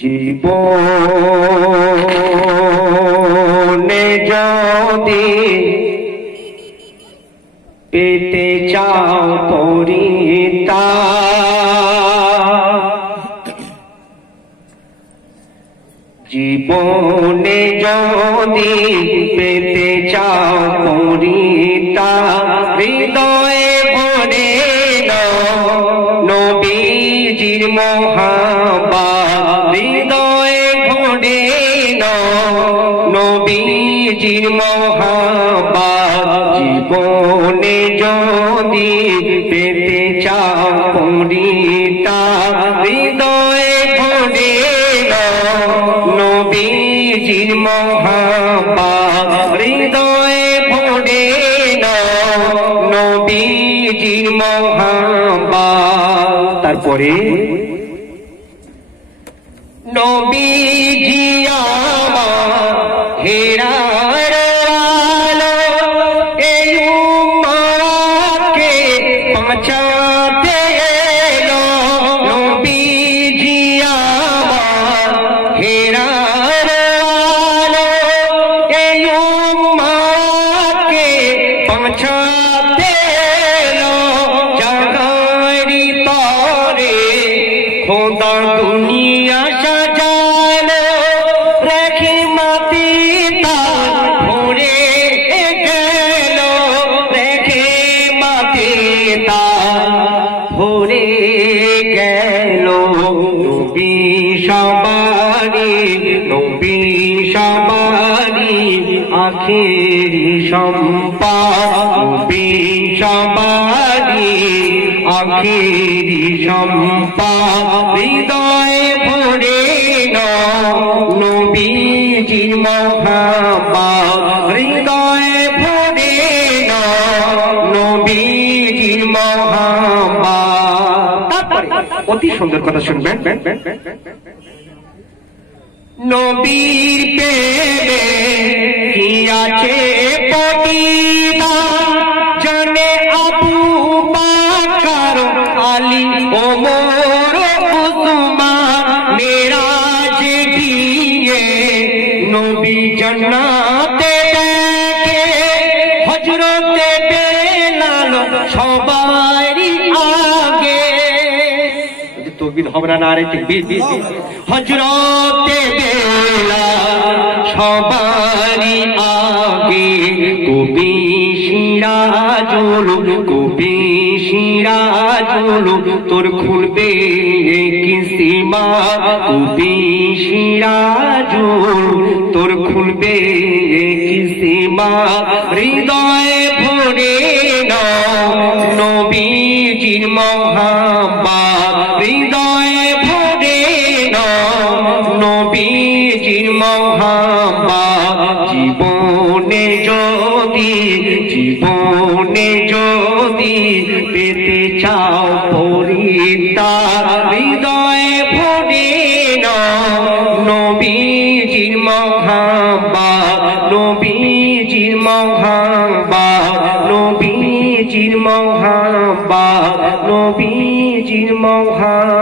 জীবনে যদি পেতে চাও পরিত্রাণ, জীবনে যদি পেতে চাও পরিত্রাণ, হৃদয়ে ভরে নবীজির মহাব্বত, হৃদয়ে ভরে নবীজির মহাব্বত, জীবনে যদি পেতে চাও পরিত্রাণ, হৃদয়ে ভরে নবীজির মহাব্বত, হৃদয়ে ভরে নবীজির মহাব্বত। তারপরে নবীজি আমার হেরার আলো, এই উম্মতকে বাঁচাতে এলো। নবীজি আমার হেরার আলো, এই উম্মতকে বাঁচাতে এলো। জাগারি তরে খোদা দুনিয়া সাজালো, রেখে মাটি তার ভরে গেল, রেখে মাটি তার ভরে গেল। নবী সবারি, নবী সবারি আখেরি সম্পদ, নবী সবারি আখেরি সম্পদ, হৃদয়ে ভরে নবীজির মহাব্বত, হৃদয়ে ভরে নবীজির মহাব্বত। তারপরে অতি সুন্দর কথা শুনবেন। নবীর প্রেমে কি আছে প্রতিদান, জানে আবু বকর আলী ওমর উসমান। মেরাজে গিয়ে নবী জান্নাতে দেখে, হযরতে বেলাল সবারই আগে। তকবীর হবে না, নারে তাকবীর। হযরতে বেলাল সবারই আগে, কবি সিরাজুল, কবি সিরাজুল তোর খুলবে কিসিমা, কবি সিরাজুল তোর খুলবে কিসিমা। হৃদয়ে ভরে নবীজির মহাব্বত, হৃদয়ে ভরে নবীজির মহাব্বত। জীবনে যদি, জীবনে যদি পেতে চাও পরিত্রাণ, হৃদয়ে ভরে নবীজির মহাব্বত, নবীজির মহাব্বত, নবীজির মহাব্বত, নবীজির মহাব্বত।